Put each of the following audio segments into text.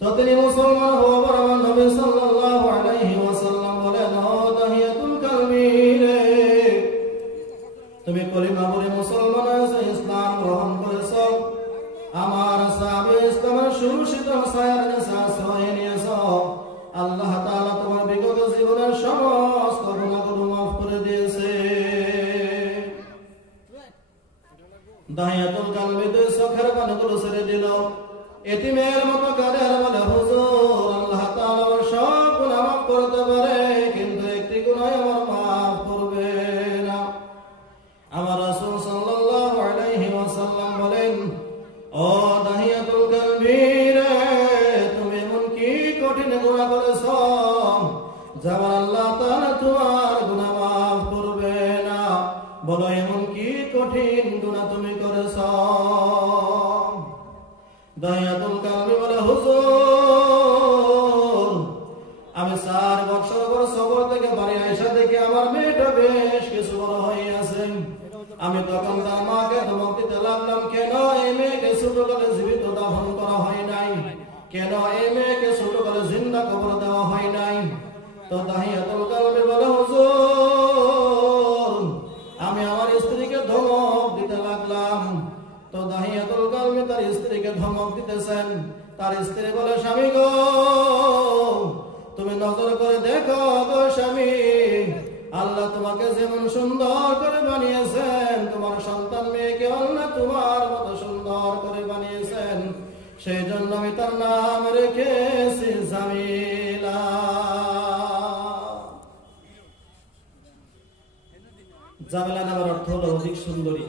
তো তিনি মুসলমান হওয়া পর নবী সাল্লাল্লাহু আলাইহি ওয়াসাল্লাম বলেন, ও দাহিয়াতুল কালবি রে, তুমি কলিমা পড়ে মুসলমান হয়েছো, ইসলাম গ্রহণ করেছো, আমার সাহাবে ইসলামের সুশীত ছায়ার কাছে আশ্রয় নিয়েছো, আল্লাহ তাআলা তোমার বিগত জীবনের সমস্ত গুনাহগুলো মাফ করে দিয়েছে। দাহিয়াতুল কালবি দুই চোখের পানিগুলো ছেড়ে দিল, এতিমের মতো কাঁদে আর বলে, হুজুর, আল্লাহ তাআলা আমার সব গুনাহ মাফ করতে পারে, কিন্তু একটি গুনাহ আমার মাফ করবে না। আমার রাসূল সাল্লাল্লাহু আলাইহি ওয়াসাল্লাম বলেন, ও দাহিয়াতুল কালবি রে, তুমি এমন কি কঠিন গুনাহ করেছো যা আল্লাহ তাআলা তোমার গুনাহ মাফ করবে না? বলো, এমন কি কঠিন গুনাহ তুমি করেছো? দাহিয়াতুল কালবি বলে, হুজুর, আমি 4 বছর পর সফর থেকে বাড়ি আইসা দেখি আমার মেয়েটা বেশ কিছু বড় হয়ে আছে। আমি তখন তার মাকে ধমক দিতে লাগলাম, কেন এই মেয়েকে ছোটকালে জীবিত দাফন করা হয় নাই? কেন এই মেয়েকে ছোটকালে জিন্দা কবর দেওয়া হয় নাই? তো দাহিয়াতুল কালবি বলে, হুজুর, আমি আমার স্ত্রীকে ধমক দিতে লাগলাম। তো দাহিয়াতুল কালবি তার স্ত্রীকে ধমক দিতেছেন। তার স্ত্রী বলে, স্বামী গো, তুমি নজর করে দেখো গো স্বামী, আল্লাহ তোমাকে যেমন সুন্দর করে বানিয়েছেন, তোমার সন্তান মেয়েকে আল্লাহ তোমার মতো সুন্দর করে বানিয়েছেন, সেই জন্য আমি তার নাম রেখেছি জামিলা। জামিলা নামের অর্থ হলো অধিক সুন্দরী।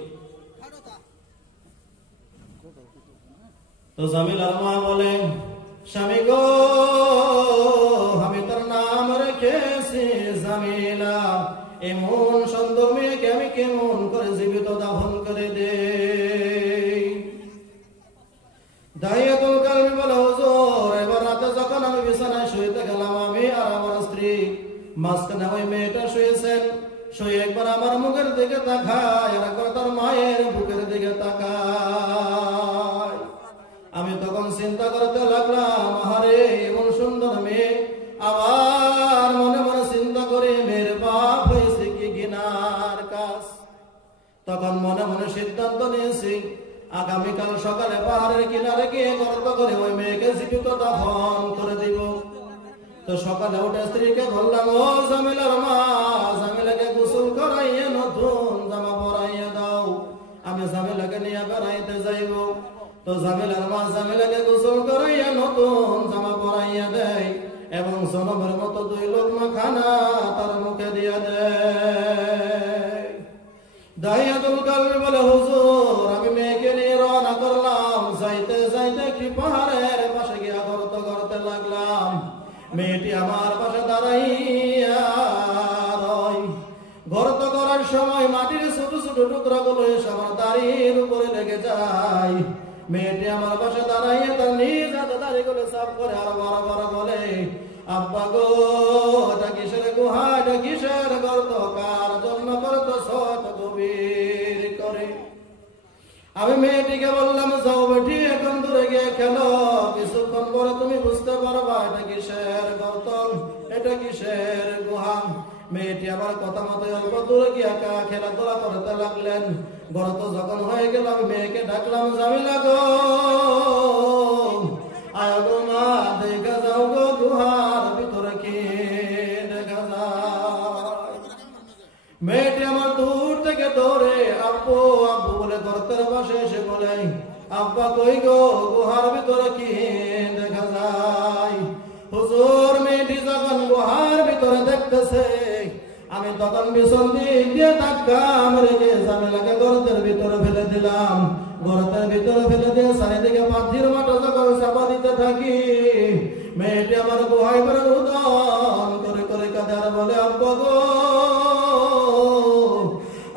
তো জামিলার মা বলে, স্বামী গো, আমি তার নাম রেখেছি জামিলা, এমন সুন্দর মেয়েকে আমি কেমন করে জীবিত দাফন করে দেই? দাহিয়াতুল কালবি বলে, হুজুর, এবার রাতে যখন আমি বিছানায় শুইতে গেলাম, আমি আর আমার স্ত্রী মাঝখানে ওই মেয়েটা শুয়েছেন। শুয়ে একবার আমার মুখের দিকে তাকায়, আর একবার তার মায়ের বুকের দিকে তাকায়। আমি তখন চিন্তা করতে লাগলাম, আহারে, এমন সুন্দর মেয়ে। আবার মনে মনে চিন্তা করি, মেয়ের বাপ হয়েছে কি ঘৃণার কাজ। তখন মনে মনে সিদ্ধান্ত নিয়েছি, আগামীকাল সকালে পাহাড়ের কিনারে গিয়ে গর্ত করে ওই মেয়েকে জীবিত দাফন করে দিব। তো সকালে উঠে স্ত্রীকে বললাম, ও জামিলার মা, জামিলাকে গোসল করাইয়ে নতুন জামা পরাইয়ে দাও, আমি জামিলাকে নিয়ে বেড়াইতে যাইব। তো জামিলার মা জামিলাকে গোসল করাইয়া নতুন জামা পরাইয়া দেয় এবং জনমের মতো 2 লোকমা খানা তার মুখে দিয়া দেয়। দাহিয়াতুল কালবি বলে, হুজুর, আমি মেয়েকে নিয়ে রওনা করলাম। যাইতে যাইতে একটি পাহাড়ের পাশে গিয়া গর্ত করতে লাগলাম। মেয়েটি আমার পাশে দাঁড়াইয়া রয়। গর্ত করার সময় মাটির ছোট ছোট টুকরাগুলো এসে আমার দাড়ির উপরে লেগে যায়। মেয়েটি আমার পাশে দাঁড়াইয়া তার নিজ হাতে দাড়িগুলো সাফ করে আর বড় বড় বলে, আব্বা গো, এটা কিসের গুহা, এটা কিসের গর্ত, কার জন্য করতেছ এত গভীর করে? আমি মেয়েটিকে বললাম, যাও বেটি, এখন দূরে গিয়ে খেলো, কিছুক্ষণ পরে তুমি বুঝতে পারবা এটা কিসের গর্ত, এটা কিসের গুহা। মেয়েটি আমার কথা মতো অল্প দূরে গিয়ে খেলাধুলা করতে লাগলেন। গর্ত যখন হয়ে গেল, আমি মেয়েকে ডাকলাম, জামিলা গো, আয় গো মা, দেখা যাও গো গুহার ভিতরে কি দেখা যায়। মেয়েটি আমার দূর থেকে দৌড়ে আব্বু আব্বু বলে গর্তের পাশে এসে বলে, আব্বা কই গো, গুহার ভিতরে কি দেখা যায়? হুজুর, মেয়েটি যখন গুহার ভিতরে দেখতেছে, আমি তখন পিছন দিয়ে ধাক্কা মেরে জামিলাকে গর্তের ভিতরে ফেলে দিলাম। গর্তের ভিতরে ফেলে দিয়ে চারিদিকে পাথির মাটা যখন চাপা দিতে থাকি, মেয়েটি আমার গুহায় করে রুদন করে করে কাঁদে আর বলে, আব্বা গো,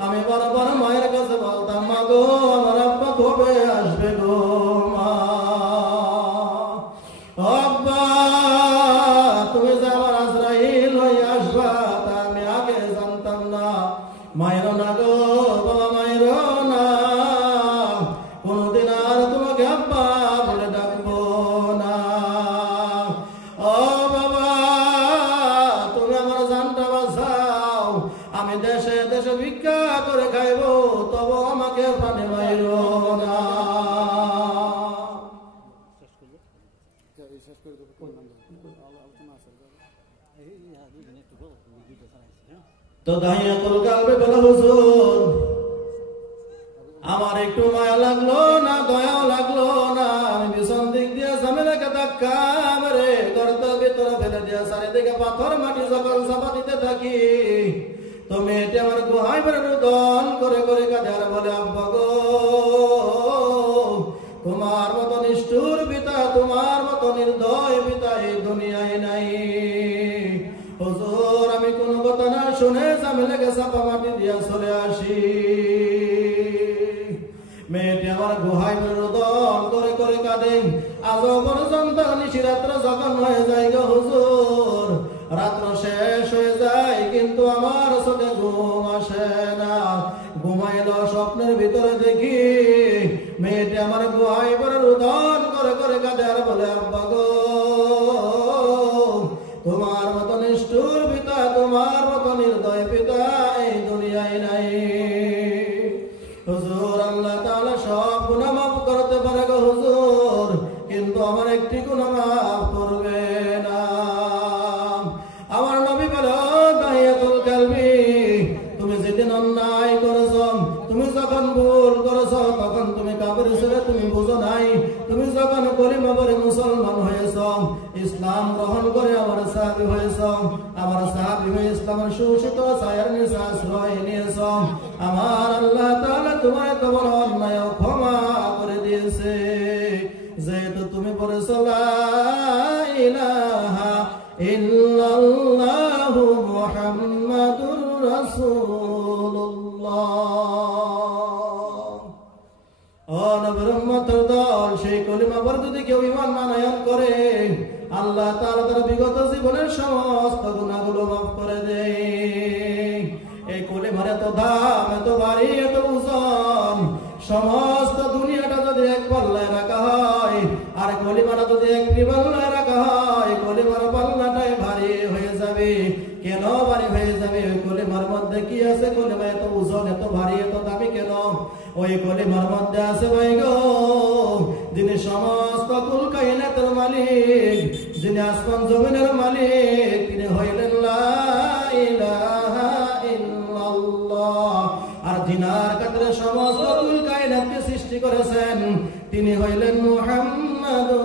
আমি বারবার মায়ের কাছে বলতাম, মা গো, আমার আব্বা কবে আসবে গো মা? আব্বা, তুমি যে আমার আজরাইল হয়ে আসবা তা আমি আগে জানতাম না। মায়ের না গো বাবা, মায়ের না, কোনদিন আর তোমাকে আব্বা বলে ডাকবো না। তো দাহিয়াতুল কালবে বলে হুজুর আমার একটু মায়া লাগলো না, দয়াও লাগলো না, আমি পিছন দিক দিয়ে ঝামেলাকে ধাক্কা মেরে গর্তের ভিতরে ফেলে দিয়ে চারিদিকে পাথর মাটি যখন চাপা দিতে থাকি, তো মেয়েটি আমার গুহায় বেড়ে রুদন করে করে কাঁদে আর বলে, আব্বা গো তোমার মতো নিষ্ঠুর পিতা, তোমার মতো নির্দয় পিতা এই দুনিয়ায় নাই। হুজুর আমি কোনো কথা না শুনে ঝামেলাকে চাপা মাটি দিয়ে চলে আসি। মেয়েটি আমার গুহায় রোদন করে করে কাঁদে, আজ পর্যন্ত নিশিরাত্র যখন হয়ে যায় গো হুজুর, রাত্র শেষ হয়ে যায় কিন্তু আমার চোখে ঘুম আসে না। ঘুমাইলো স্বপ্নের ভিতরে দেখি মেয়েটি আমার গুহায় রোদন করে করে কাঁদে আর বলে, আব্বা গো তোমার মতো নিষ্ঠুর পিতা, তোমার মতো নির্দয় পিতা এই দুনিয়ায় নাই। হুজুর আল্লাহ তাআলা সব গুনাহ মাফ করতে পারে গো হুজুর, কিন্তু আমার একটি গুনাহ মাফ করবে না। আমার নবী বলে, দাহিয়াতুল কালবি তুমি যেদিন অন্যায় করেছো, তুমি যখন ভুল করেছো তখন তুমি কাফের ছেলে, তুমি বুঝো নাই। তুমি যখন কলিমা পড়ে মুসলমান হয়েছ, ইসলাম গ্রহণ করে আমার সাহাবী হয়েছ, আমার সাহাবী হয়ে ইসলামের সুশীত ছায়ার নিচে আশ্রয় নিয়েছ, আমার আল্লাহ তাআলা তোমার এত বড় অন্যায় ক্ষমা করে দিয়েছে। যেহেতু তুমি পড়েছো লা ইলাহা ইল্লাল্লাহু মুহাম্মাদুর রাসূলুল্লাহ। ও নবীর উম্মতের দল, সেই কলিমা পড়ে যদি কেউ ঈমান আনয়ন করে, আল্লাহ তাআলা তার বিগত জীবনের সমস্ত গুনাহগুলো মাফ করে দেয়। এই কলিমার এত দাম, এত ভারী, এত ওজন, সমস্ত দুনিয়াটা যদি এক পাল্লায় রাখা হয় আর কলিমাটা যদি এক পাল্লায় রাখা হয়, কলিমার পাল্লাটাই ভারী হয়ে যাবে। কেন ভারী হয়ে যাবে? ওই কলিমার মধ্যে কি আছে? কলিমা এত ওজন, এত ভারী, এত দামি কেন? ওই কলিমার মধ্যে আছে ভাই গো, যিনি সমস্ত কুল কায়নাতের মালিক, যিনি আসমান জমিনের মালিক, তিনি হইলেন লা ইলাহা ইল্লাল্লাহ। আর যিনার কাছে সমস্ত কুল কায়নাতকে সৃষ্টি করেছেন তিনি হইলেন মুহাম্মাদুর